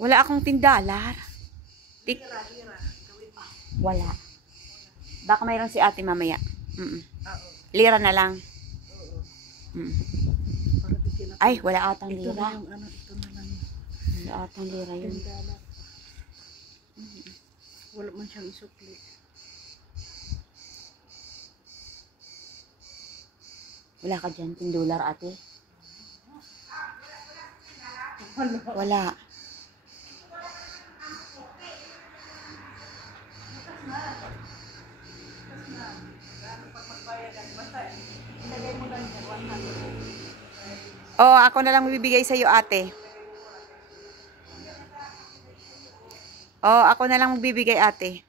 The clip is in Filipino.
Wala akong $10. Wala. Baka mayroon si ate mamaya. Lira na lang. Ay, wala atang lira. Ito na lang. Wala atang lira yun. Wala man siyang isukli. Wala ka dyan, $10 ate? Wala. Oh, ako na lang bibigay sa iyo, ate. Oh, ako na lang magbibigay, ate.